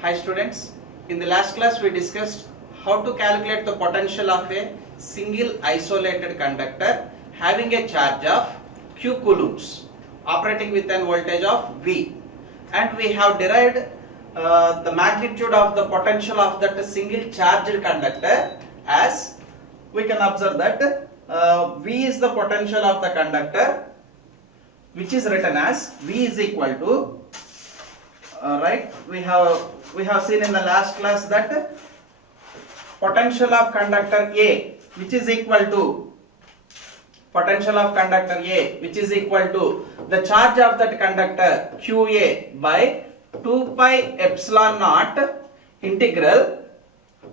Hi students, in the last class we discussed how to calculate the potential of a single isolated conductor having a charge of q coulombs operating with an voltage of V, and we have derived the magnitude of the potential of that single charged conductor as we can observe that V is the potential of the conductor, which is written as V is equal to right, we have seen in the last class that potential of conductor A, which is equal to the charge of that conductor QA by 2 pi epsilon naught integral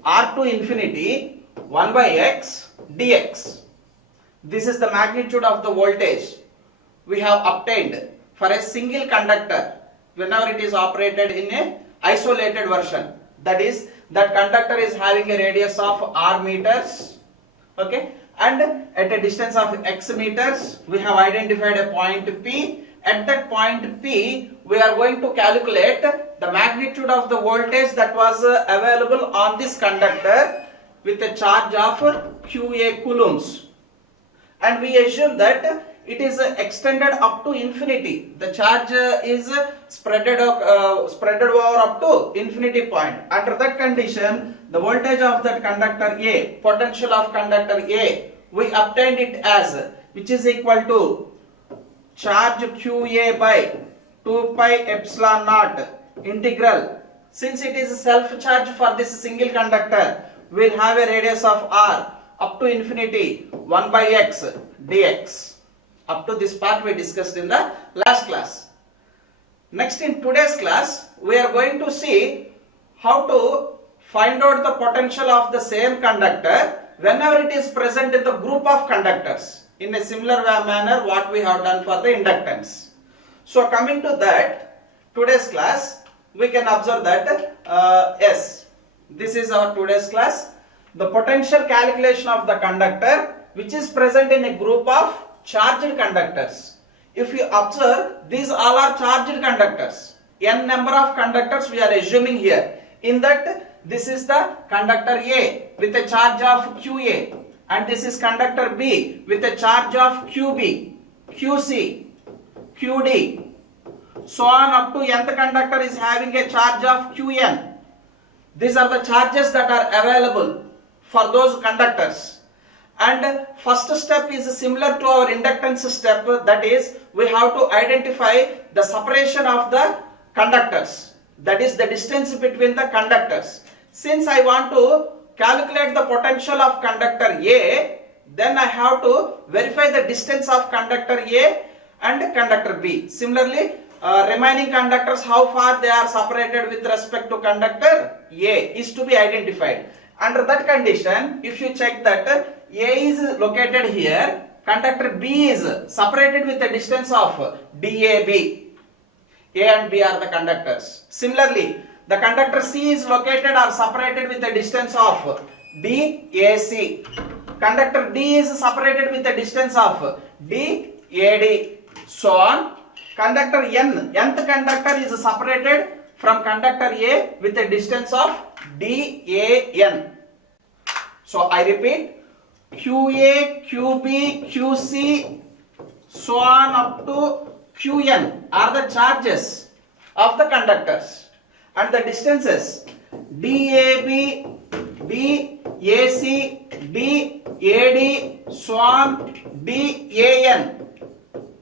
r to infinity 1 by x dx. This is the magnitude of the voltage we have obtained for a single conductor whenever it is operated in a isolated version. That is, that conductor is having a radius of r meters, okay, and at a distance of x meters we have identified a point P. At that point P we are going to calculate the magnitude of the voltage that was available on this conductor with a charge of QA coulombs, and we assume that it is extended up to infinity. The charge is spreaded over up to infinity point. Under that condition, the voltage of that conductor A, potential of conductor A, we obtained it as, which is equal to charge QA by 2 pi epsilon naught integral. Since it is self charge for this single conductor, we will have a radius of r up to infinity 1 by x dx. Up to this part we discussed in the last class. Next, in today's class we are going to see how to find out the potential of the same conductor whenever it is present in the group of conductors, in a similar manner what we have done for the inductance. So coming to that, today's class we can observe that yes, this is our today's class, the potential calculation of the conductor which is present in a group of charged conductors. If you observe, these all are charged conductors. N number of conductors we are assuming here. In that, this is the conductor A with a charge of QA, and this is conductor B with a charge of QB, QC, QD, so on up to nth conductor is having a charge of QN. These are the charges that are available for those conductors. And first step is similar to our inductance step, that is, we have to identify the separation of the conductors, that is the distance between the conductors. Since I want to calculate the potential of conductor A, then I have to verify the distance of conductor A and conductor B. Similarly, remaining conductors, how far they are separated with respect to conductor A is to be identified. Under that condition, if you check that A is located here, conductor B is separated with a distance of DAB. A and B are the conductors. Similarly, the conductor C is located or separated with a distance of DAC. Conductor D is separated with a distance of DAD. So on. Conductor N, nth conductor is separated from conductor A with a distance of DAN. So I repeat, QA, QB, QC, so on up to QN are the charges of the conductors, and the distances DAB, DAC, DAD, so on DAN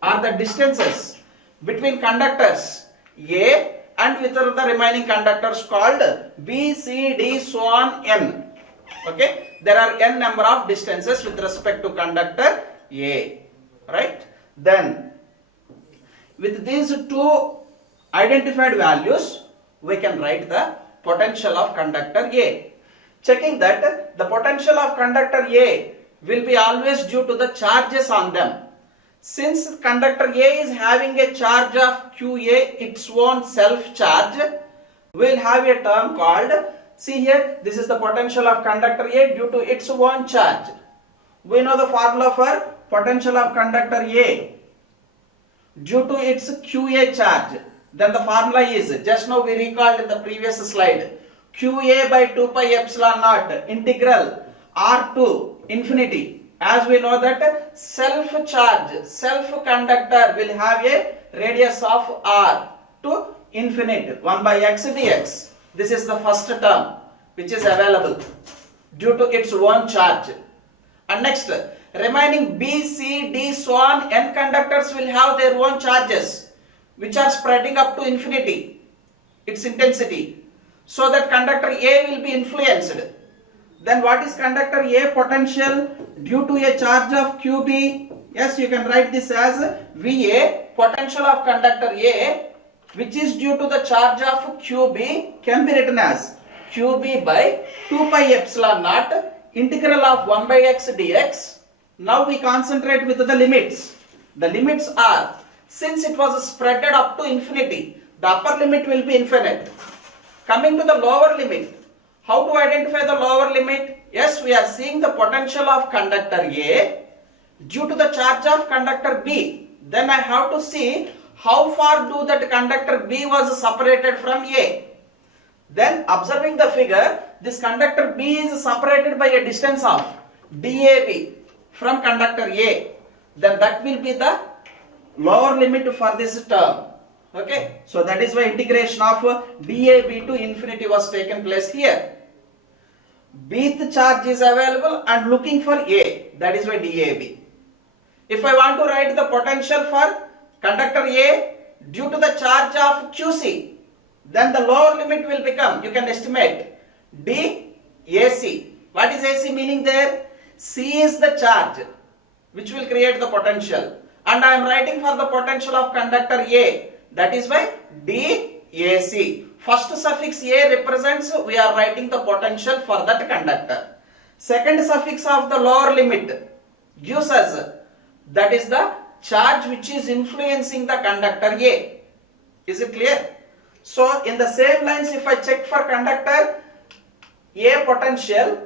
are the distances between conductors A and with the remaining conductors called B, C, D, so on N. Okay, there are n number of distances with respect to conductor A, right? Then with these two identified values we can write the potential of conductor A, checking that the potential of conductor A will be always due to the charges on them. Since conductor A is having a charge of QA, its own self charge, we will have a term called, see here, this is the potential of conductor A due to its own charge. We know the formula for potential of conductor A due to its QA charge. then the formula is, just now we recalled in the previous slide, QA by 2 pi epsilon naught integral R to infinity. As we know that self-charge, self-conductor will have a radius of R to infinite, 1 by x dx. This is the first term which is available due to its own charge. And next, remaining B, C, D, so on, n conductors will have their own charges which are spreading up to infinity, its intensity, so that conductor A will be influenced. Then what is conductor A potential due to a charge of QB? Yes, you can write this as VA, potential of conductor A, which is due to the charge of QB, can be written as QB by 2 pi epsilon naught integral of 1 by x dx. Now we concentrate with the limits. The limits are, since it was spreaded up to infinity, the upper limit will be infinite. Coming to the lower limit, how to identify the lower limit? Yes, we are seeing the potential of conductor A due to the charge of conductor B. Then I have to see how far do that conductor B was separated from A. Then observing the figure, this conductor B is separated by a distance of DAB from conductor A. Then that will be the lower limit for this term. Okay, so that is why integration of DAB to infinity was taken place here. Bth charge is available and looking for A, that is why DAB. If I want to write the potential for conductor A due to the charge of QC, then the lower limit will become, you can estimate, DAC. What is AC meaning there? C is the charge which will create the potential, and I am writing for the potential of conductor A, that is why DAC. First suffix A represents, we are writing the potential for that conductor. Second suffix of the lower limit gives us, that is the charge which is influencing the conductor A. Is it clear? So in the same lines, if I check for conductor A potential,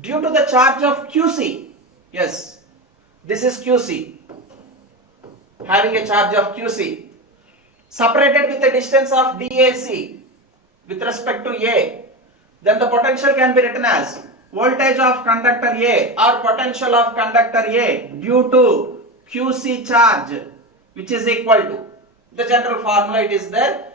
due to the charge of QC, yes, this is QC, having a charge of QC, separated with a distance of DAC with respect to A, then the potential can be written as voltage of conductor A or potential of conductor A due to QC charge, which is equal to, the general formula it is there,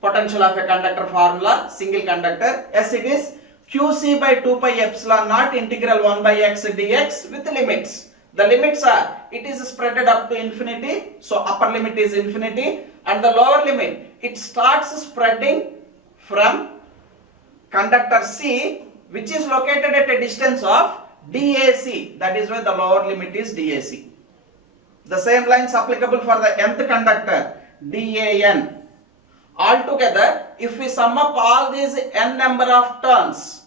potential of a conductor formula, single conductor, yes it is QC by 2 pi epsilon naught integral 1 by x dx with limits. The limits are, it is spreaded up to infinity, so upper limit is infinity, and the lower limit, it starts spreading from conductor C, which is located at a distance of DAC, that is why the lower limit is DAC. The same lines applicable for the nth conductor, DAN. Altogether, if we sum up all these n number of terms,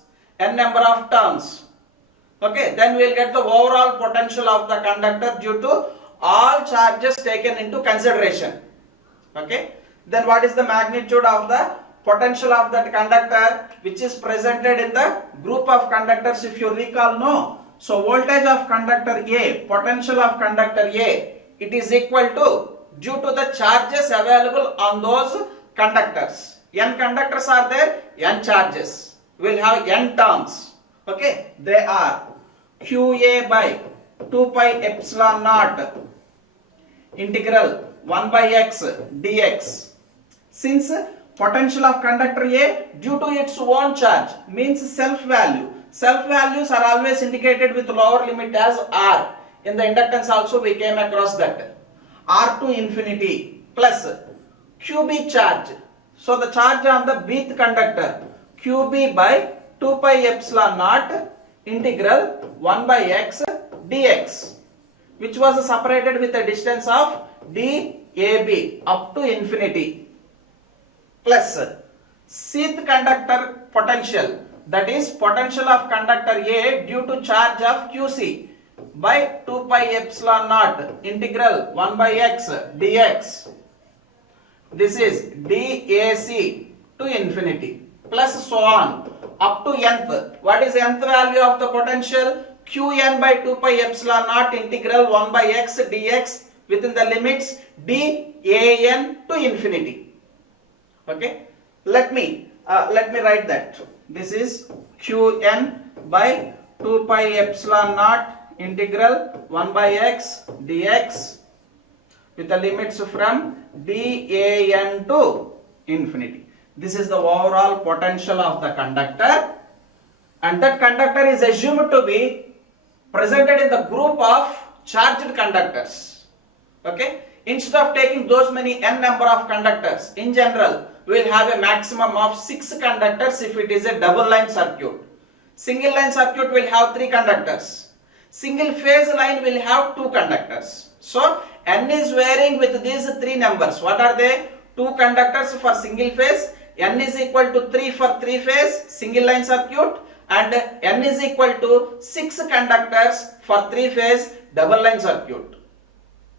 okay, then we will get the overall potential of the conductor due to all charges taken into consideration. Okay, then what is the magnitude of the potential of that conductor which is presented in the group of conductors, if you recall? No. So voltage of conductor A, potential of conductor A, it is equal to, due to the charges available on those conductors. N conductors are there, n charges. We will have n terms. Okay, they are QA by 2 pi epsilon naught integral 1 by x dx. Since potential of conductor A due to its own charge means self value. Self values are always indicated with lower limit as R. In the inductance also we came across that. R to infinity plus QB charge. So the charge on the bth conductor, QB by 2 pi epsilon naught integral 1 by x dx, which was separated with a distance of DAB up to infinity, plus cth conductor potential, that is potential of conductor A due to charge of QC by 2 pi epsilon naught integral 1 by x dx. This is DAC to infinity, plus so on up to nth. What is nth value of the potential? Qn by 2 pi epsilon naught integral 1 by x dx within the limits Dan to infinity. Okay, let me write that. This is Qn by 2 pi epsilon naught integral 1 by x dx with the limits from Dan to infinity. This is the overall potential of the conductor, and that conductor is assumed to be presented in the group of charged conductors. Okay, instead of taking those many n number of conductors, in general we will have a maximum of 6 conductors if it is a double line circuit. Single line circuit will have 3 conductors. Single phase line will have 2 conductors. So n is varying with these 3 numbers. What are they? 2 conductors for single phase, n is equal to 3 for 3 phase single line circuit, and n is equal to 6 conductors for 3 phase double line circuit.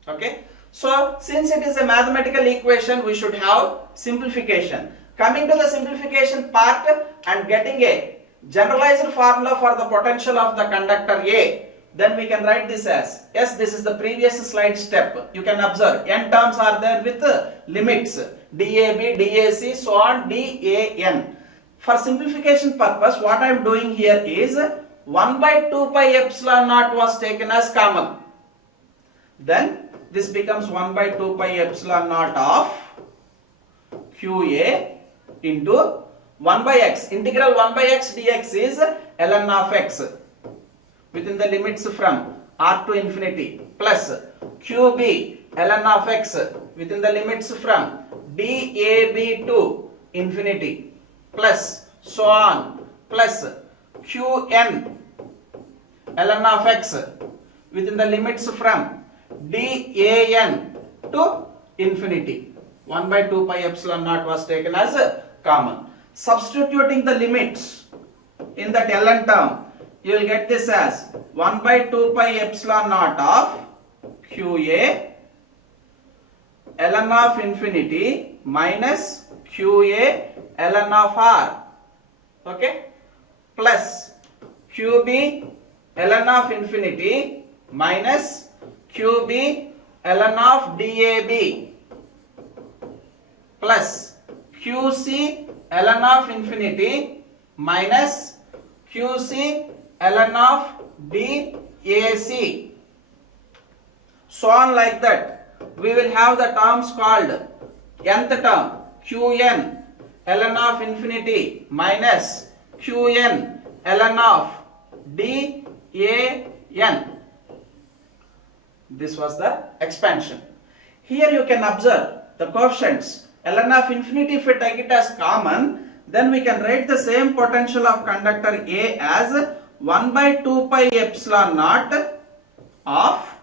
Okay, so since it is a mathematical equation, we should have simplification. Coming to the simplification part and getting a generalized formula for the potential of the conductor A, then we can write this as, yes, this is the previous slide step. You can observe n terms are there with limits DAB, DAC, so on, DAN. For simplification purpose, what I am doing here is 1 by 2 pi epsilon naught was taken as common. Then this becomes 1 by 2 pi epsilon naught of QA into 1 by x. Integral 1 by x dx is ln of x within the limits from r to infinity plus QB ln of x within the limits from DAB to infinity plus so on plus Qn ln of x within the limits from Dan to infinity. 1 by 2 pi epsilon naught was taken as common. Substituting the limits in that ln term, you will get this as 1 by 2 pi epsilon naught of QA ln of infinity minus QA ln of r, okay, plus QB ln of infinity minus QB ln of DAB plus QC ln of infinity minus QC ln of DAC, so on like that. We will have the terms called nth term Qn ln of infinity minus Qn ln of Dan. This was the expansion. Here you can observe the coefficients. Ln of infinity, if we take it as common, then we can write the same potential of conductor A as 1 by 2 pi epsilon naught of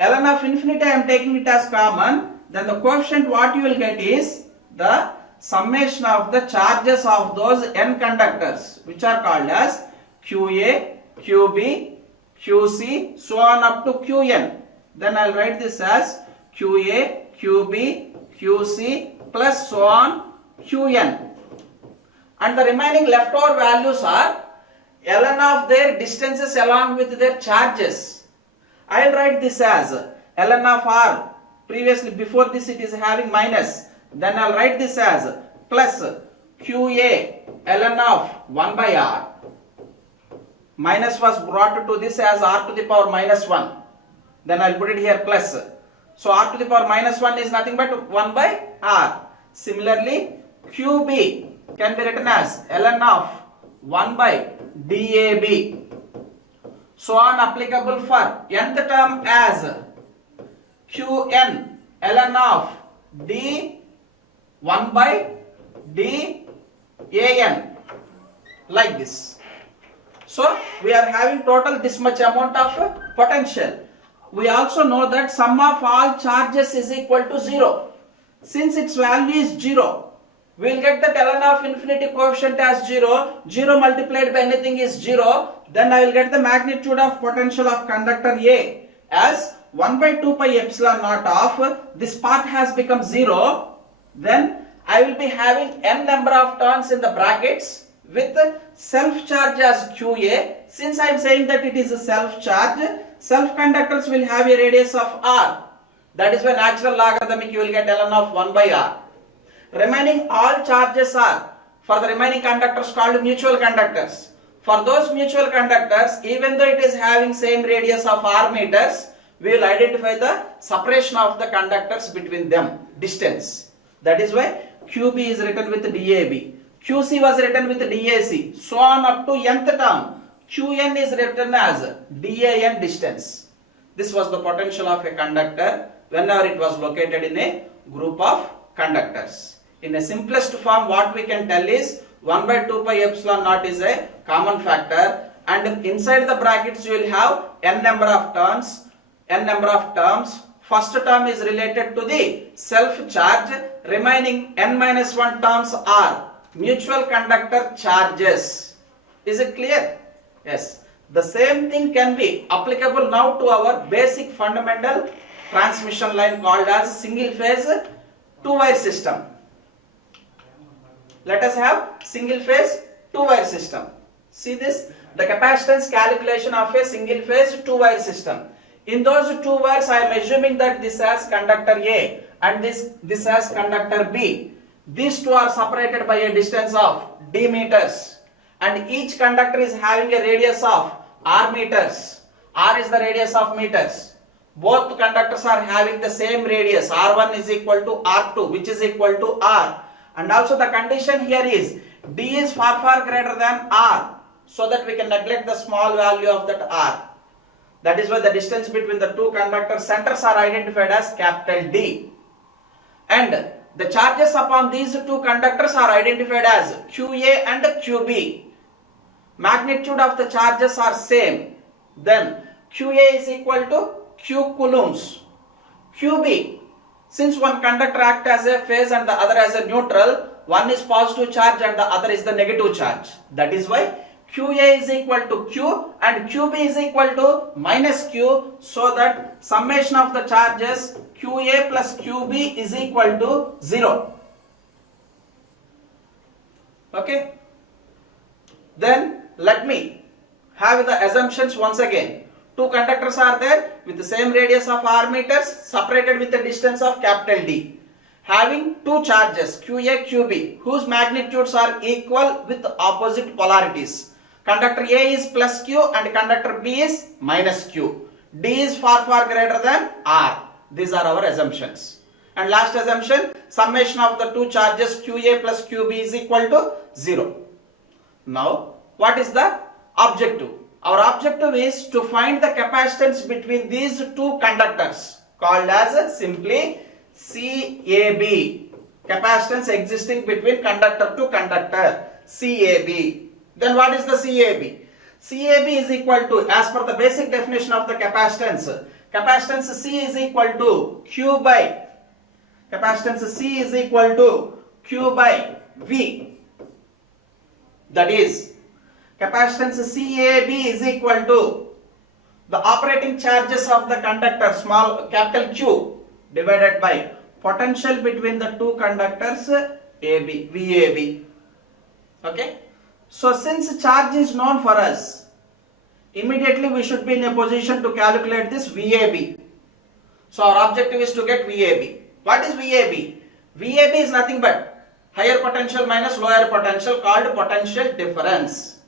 ln of infinity. I am taking it as common. Then the coefficient what you will get is the summation of the charges of those n conductors, which are called as QA, QB, QC, so on up to Qn. Then I will write this as QA, QB, QC plus so on Qn. And the remaining leftover values are ln of their distances along with their charges. I will write this as ln of r. Previously, before this it is having minus. Then I will write this as plus QA ln of 1 by r. Minus was brought to this as r to the power minus 1. Then I will put it here plus. So r to the power minus 1 is nothing but 1 by r. Similarly, QB can be written as ln of 1 by DAB. So on applicable for nth term as Qn ln of D 1 by Dan, like this. So we are having total this much amount of potential. We also know that sum of all charges is equal to 0. Since its value is 0, we will get the ln of infinity coefficient as 0. 0 multiplied by anything is 0. Then I will get the magnitude of potential of conductor A as 1 by 2 pi epsilon naught of this part has become 0. Then I will be having n number of turns in the brackets with self charge as QA. Since I am saying that it is a self charge, self conductors will have a radius of r. That is why natural logarithmic you will get ln of 1 by r. Remaining all charges are for the remaining conductors called mutual conductors. For those mutual conductors, even though it is having same radius of r meters, we will identify the separation of the conductors between them, distance. That is why QB is written with DAB. QC was written with DAC. So on up to nth term, QN is written as DAN distance. This was the potential of a conductor whenever it was located in a group of conductors. In a simplest form, what we can tell is 1 by 2 pi epsilon naught is a common factor, and inside the brackets you will have n number of terms. First term is related to the self charge. Remaining n minus 1 terms are mutual conductor charges. Is it clear? Yes. The same thing can be applicable now to our basic fundamental transmission line called as single phase two-wire system. Let us have single phase two-wire system. See this, the capacitance calculation of a single phase two-wire system. In those two wires, I am assuming that this has conductor A and this has conductor B. These two are separated by a distance of d meters, and each conductor is having a radius of r meters. R is the radius of meters. Both conductors are having the same radius. R1 is equal to R2, which is equal to R. And also the condition here is D is far greater than R, so that we can neglect the small value of that R. That is why the distance between the two conductor centers are identified as capital D. And the charges upon these two conductors are identified as QA and QB. Magnitude of the charges are same. Then QA is equal to Q coulombs. QB, since one conductor acts as a phase and the other as a neutral, one is positive charge and the other is the negative charge. That is why QA is equal to Q and QB is equal to minus Q, so that summation of the charges QA plus QB is equal to 0. Okay. Then let me have the assumptions once again. Two conductors are there with the same radius of r meters, separated with a distance of capital D, having two charges QA, QB, whose magnitudes are equal with opposite polarities. Conductor A is plus Q and conductor B is minus Q. D is far greater than R. These are our assumptions. And last assumption, summation of the two charges QA plus QB is equal to 0. Now, what is the objective? Our objective is to find the capacitance between these two conductors, called as simply CAB. Capacitance existing between conductor to conductor, CAB. Then what is the CAB? CAB is equal to, as per the basic definition of the capacitance, capacitance C is equal to Q by, capacitance C is equal to Q by V. That is, capacitance CAB is equal to the operating charges of the conductor, small capital Q, divided by potential between the two conductors AB, VAB. Okay. So since charge is known for us, immediately we should be in a position to calculate this VAB. So our objective is to get VAB. What is VAB? VAB is nothing but higher potential minus lower potential, called potential difference.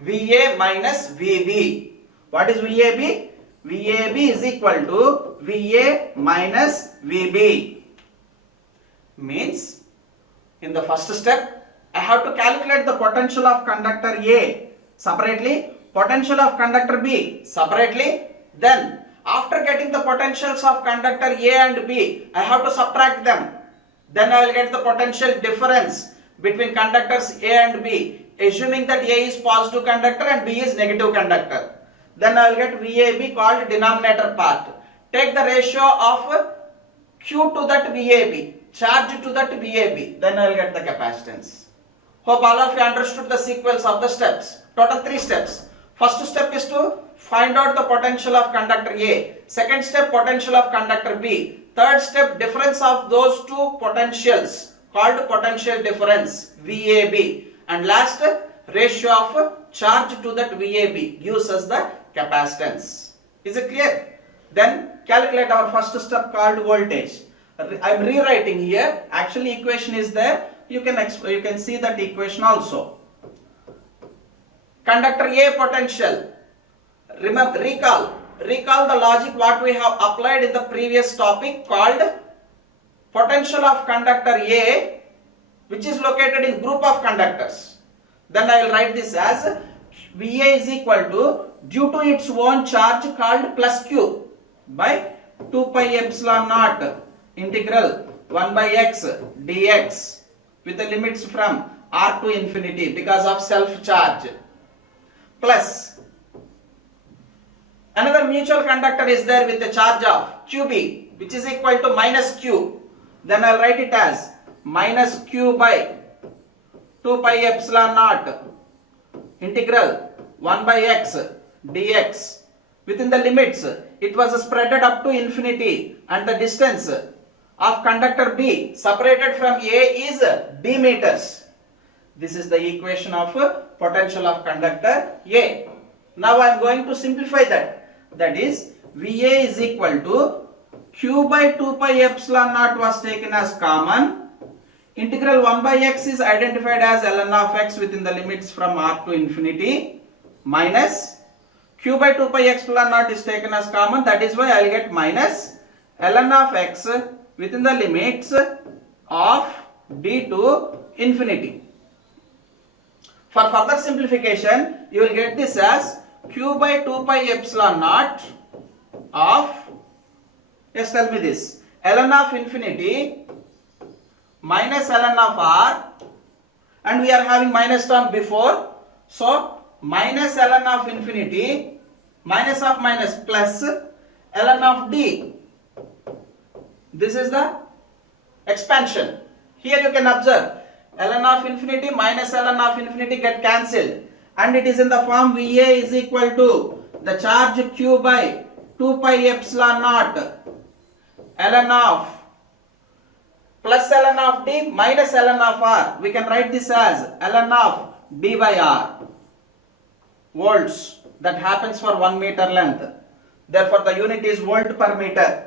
VA minus VB. What is VAB? VAB is equal to VA minus VB. Means, in the first step, I have to calculate the potential of conductor A separately, potential of conductor B separately. Then, after getting the potentials of conductor A and B, I have to subtract them. Then I will get the potential difference between conductors A and B, assuming that A is positive conductor and B is negative conductor. Then I will get VAB, called denominator part. Take the ratio of Q to that VAB, charge to that VAB, then I will get the capacitance. Hope all of you understood the sequence of the steps. Total 3 steps. First step is to find out the potential of conductor A. Second step, potential of conductor B. Third step, difference of those two potentials, called potential difference, VAB. And last, ratio of charge to that VAB gives us the capacitance. Is it clear? Then calculate our first step called voltage. I am rewriting here. Actually equation is there. You can see that equation also. Conductor A potential. Remember, recall the logic what we have applied in the previous topic called potential of conductor A, which is located in group of conductors. Then I will write this as VA is equal to, due to its own charge called plus Q, by 2 pi epsilon naught integral 1 by x dx with the limits from r to infinity because of self charge, plus another mutual conductor is there with the charge of QB, which is equal to minus Q. Then I'll write it as minus Q by 2 pi epsilon naught integral 1 by x dx. Within the limits, it was spreaded up to infinity, and the distance of conductor B separated from A is d meters. This is the equation of potential of conductor A. Now I am going to simplify that. That is, VA is equal to Q by 2 pi epsilon naught was taken as common. Integral 1 by x is identified as ln of x within the limits from r to infinity, minus Q by 2 pi epsilon naught is taken as common. That is why I will get minus ln of x within the limits of d to infinity. For further simplification, you will get this as Q by 2 pi epsilon naught of, yes, tell me this, ln of infinity minus ln of r, and we are having minus term before, so minus ln of infinity minus of minus plus ln of d. This is the expansion. Here you can observe ln of infinity minus ln of infinity get cancelled, and it is in the form VA is equal to the charge Q by 2 pi epsilon naught ln of plus ln of d minus ln of r. We can write this as ln of d by r, volts, that happens for 1 meter length. Therefore the unit is volt per meter.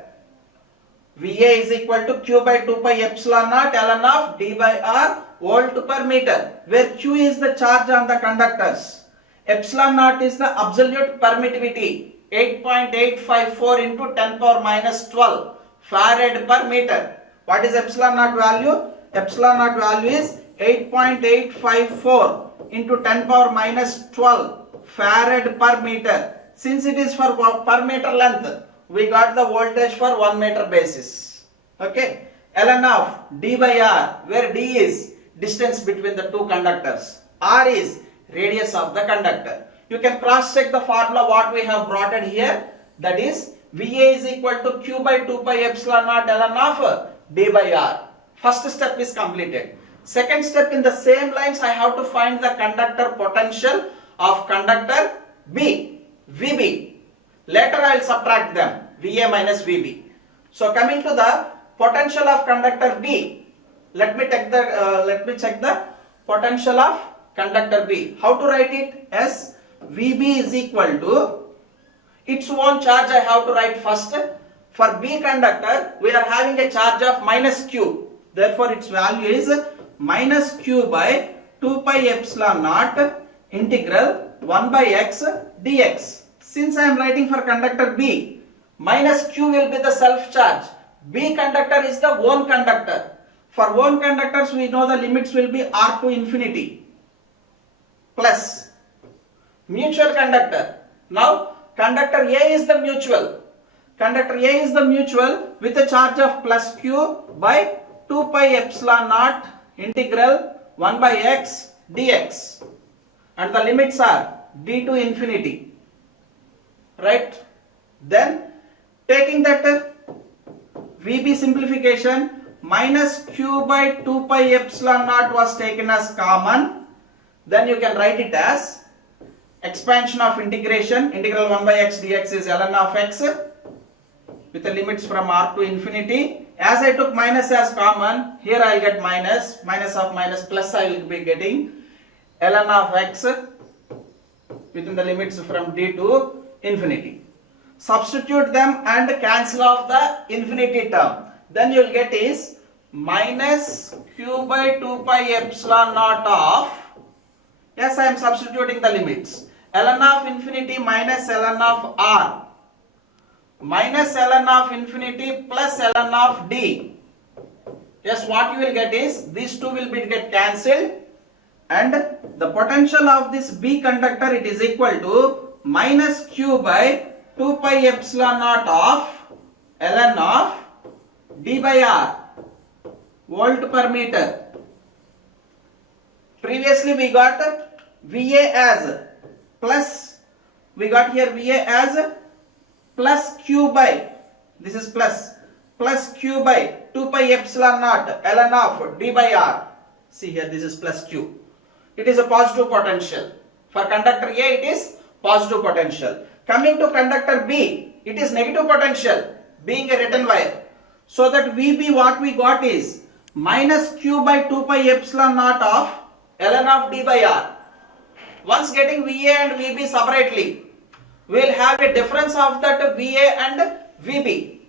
VA is equal to Q by 2 pi epsilon naught ln of d by r, volt per meter, where Q is the charge on the conductors, epsilon naught is the absolute permittivity, 8.854 into 10 power minus 12 farad per meter. What is epsilon naught value? Epsilon naught value is 8.854 into 10 power minus 12 farad per meter. Since it is for per meter length, we got the voltage for 1 meter basis. Okay. ln of d by r, where d is distance between the two conductors, r is radius of the conductor. You can cross check the formula what we have brought in here. That is, VA is equal to Q by 2 pi epsilon naught ln of d by r. First step is completed. Second step, in the same lines, I have to find the conductor potential of conductor B, VB. Later I will subtract them, VA minus VB. So coming to the potential of conductor B, let me check the potential of conductor B. How to write it? As VB is equal to its own charge. I have to write first. For B conductor, we are having a charge of minus Q. Therefore its value is minus Q by 2 pi epsilon naught integral 1 by x dx. Since I am writing for conductor B, minus Q will be the self charge. B conductor is the own conductor. For own conductors, we know the limits will be r to infinity, plus mutual conductor. Now conductor A is the mutual. Conductor A is the mutual with a charge of plus Q by 2 pi epsilon naught integral 1 by x dx, and the limits are d to infinity. Right? Then taking that VB simplification, minus Q by 2 pi epsilon naught was taken as common. Then you can write it as expansion of integration, integral 1 by x dx is ln of x with the limits from r to infinity. As I took minus as common, here I get minus of minus plus I will be getting ln of x within the limits from d to infinity. substitute them and cancel off the infinity term. Then you will get is minus q by 2 pi epsilon naught of, yes, I am substituting the limits, ln of infinity minus ln of r minus ln of infinity plus ln of d. Yes, what you will get is these two will be get cancelled, and the potential of this B conductor, it is equal to minus q by 2 pi epsilon naught of ln of d by r volt per meter. Previously we got VA as plus, we got here VA as plus q by, this is plus q by 2 pi epsilon naught ln of d by r. See here, this is plus q. It is a positive potential. For conductor A, it is positive potential. Coming to conductor B, it is negative potential, being a written wire. So that VB, what we got is minus q by 2 pi epsilon naught of ln of d by r. Once getting VA and VB separately, we will have a difference of that VA and VB.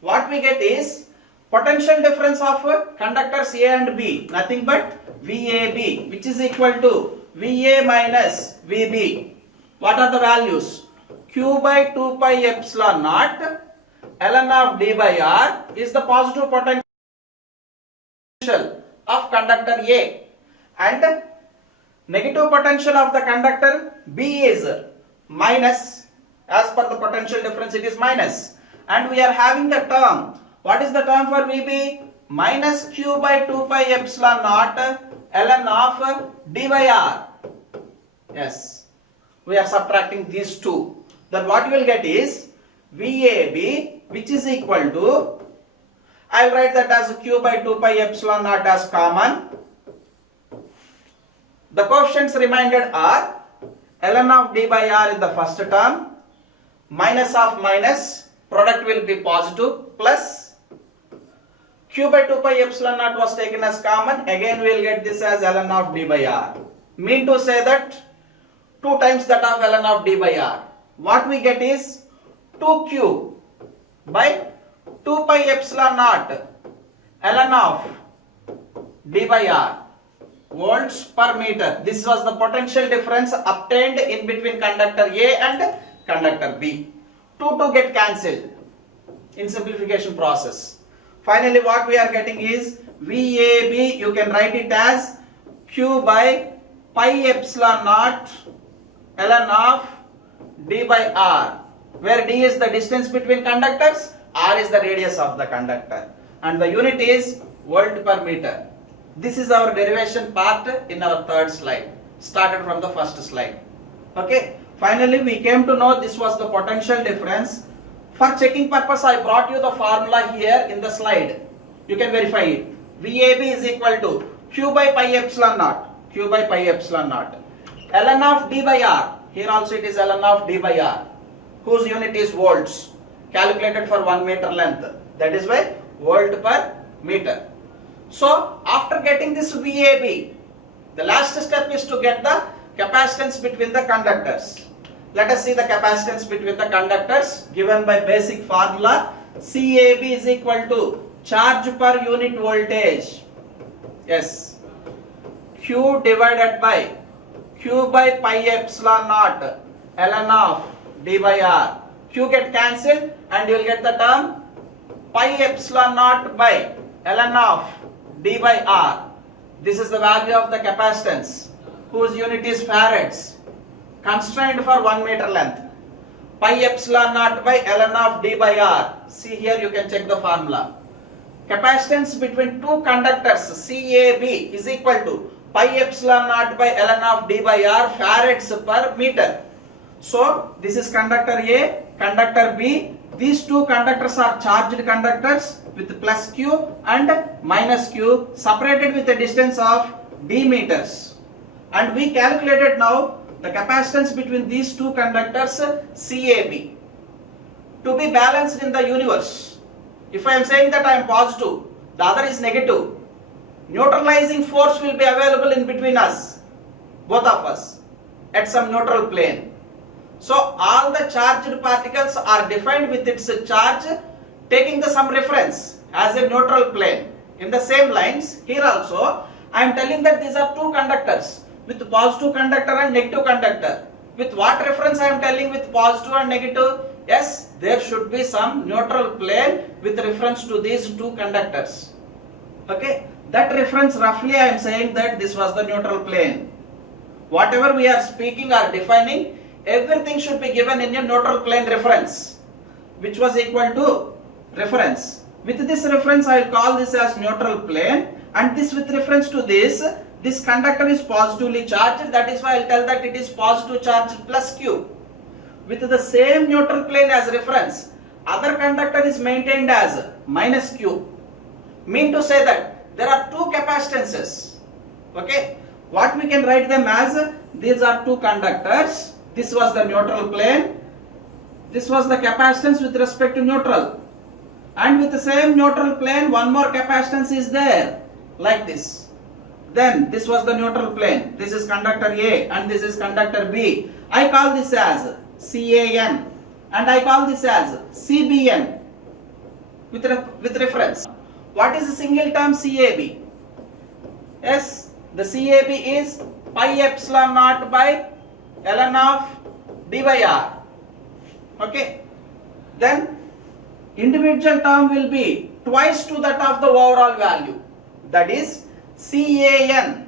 What we get is potential difference of conductors A and B, nothing but VAB, which is equal to VA minus VB. What are the values? Q by 2 pi epsilon naught ln of d by r is the positive potential of conductor A, and negative potential of the conductor B is minus. As per the potential difference, it is minus, and we are having the term. What is the term for VB? Minus q by 2 pi epsilon naught ln of d by r. Yes, we are subtracting these two. Then what you will get is VAB, which is equal to, I will write that as q by 2 pi epsilon naught as common. The coefficients reminded are ln of d by r in the first term, minus of minus, product will be positive, plus q by 2 pi epsilon naught was taken as common, again we will get this as ln of d by r. Mean to say that 2 times that of ln of d by r. What we get is 2q by 2 pi epsilon naught ln of d by r volts per meter. This was the potential difference obtained in between conductor A and conductor B. 2 get cancelled in simplification process. Finally, what we are getting is VAB, you can write it as q by pi epsilon naught ln of d by r, where d is the distance between conductors, r is the radius of the conductor, and the unit is volt per meter. This is our derivation part in our third slide, started from the first slide. Okay, finally we came to know this was the potential difference. For checking purpose, I brought you the formula here in the slide. You can verify it. VAB is equal to q by pi epsilon naught, q by pi epsilon naught ln of d by r. Here also it is ln of d by r, whose unit is volts, calculated for 1 meter length. That is why volt per meter. So after getting this VAB, the last step is to get the capacitance between the conductors. Let us see the capacitance between the conductors given by basic formula. CAB is equal to charge per unit voltage. Yes, Q divided by Q by pi epsilon naught ln of d by r. Q get cancelled and you will get the term pi epsilon naught by ln of d by r. This is the value of the capacitance, whose unit is farads, constrained for 1 meter length. Pi epsilon naught by ln of d by r. See here, you can check the formula. Capacitance between two conductors CAB is equal to pi epsilon naught by ln of d by r farads per meter. So this is conductor A, conductor B. These two conductors are charged conductors with plus q and minus q, separated with a distance of d meters. And we calculated now the capacitance between these two conductors CAB. To be balanced in the universe, if I am saying that I am positive, the other is negative, neutralizing force will be available in between us, both of us, at some neutral plane. So all the charged particles are defined with its charge taking the some reference as a neutral plane. In the same lines, here also I am telling that these are two conductors with positive conductor and negative conductor. With what reference I am telling with positive and negative? Yes, there should be some neutral plane with reference to these two conductors. Okay, that reference roughly I am saying that this was the neutral plane. Whatever we are speaking or defining, everything should be given in a neutral plane reference, which was equal to reference. With this reference I will call this as neutral plane, and this with reference to this conductor is positively charged, that is why I will tell that it is positive charge plus Q. With the same neutral plane as reference, other conductor is maintained as minus Q. Mean to say that there are two capacitances. Okay, what we can write them as, these are two conductors, this was the neutral plane, this was the capacitance with respect to neutral, and with the same neutral plane one more capacitance is there like this. Then this was the neutral plane, this is conductor A and this is conductor B. I call this as CAN and I call this as CBN with reference. What is the single term CAB? Yes, the CAB is pi epsilon naught by ln of d by r. Okay, then individual term will be twice to that of the overall value, that is CAN.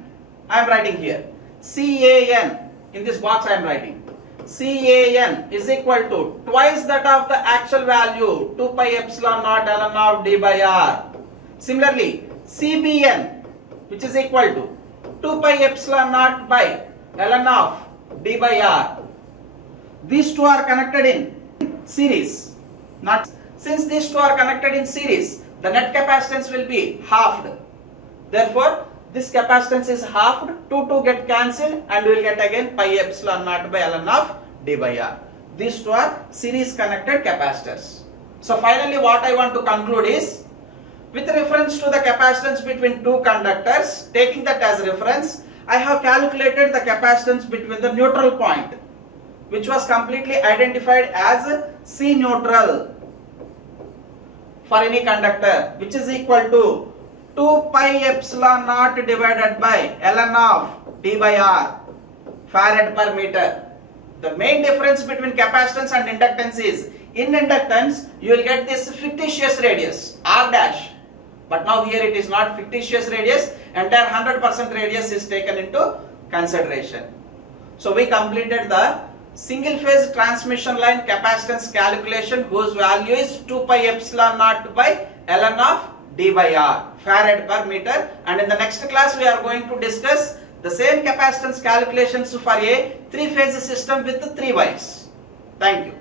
I am writing here CAN, in this box I am writing CAN is equal to twice that of the actual value 2 pi epsilon naught ln of d by r. Similarly CBN, which is equal to 2 pi epsilon naught by ln of d by r. These two are connected in series. Not since these two are connected in series, the net capacitance will be halved. Therefore, this capacitance is halved, 2 get cancelled, and we will get again pi epsilon naught by ln of d by r. These two are series connected capacitors. So finally what I want to conclude is, with reference to the capacitance between two conductors, taking that as reference, I have calculated the capacitance between the neutral point, which was completely identified as C neutral for any conductor, which is equal to 2 pi epsilon naught divided by ln of d by r farad per meter. The main difference between capacitance and inductance is, in inductance you will get this fictitious radius r dash, but now here it is not fictitious radius, entire 100% radius is taken into consideration. So we completed the single phase transmission line capacitance calculation, whose value is 2 pi epsilon naught by ln of d by r farad per meter, and in the next class we are going to discuss the same capacitance calculations for a 3-phase system with 3 wires. Thank you.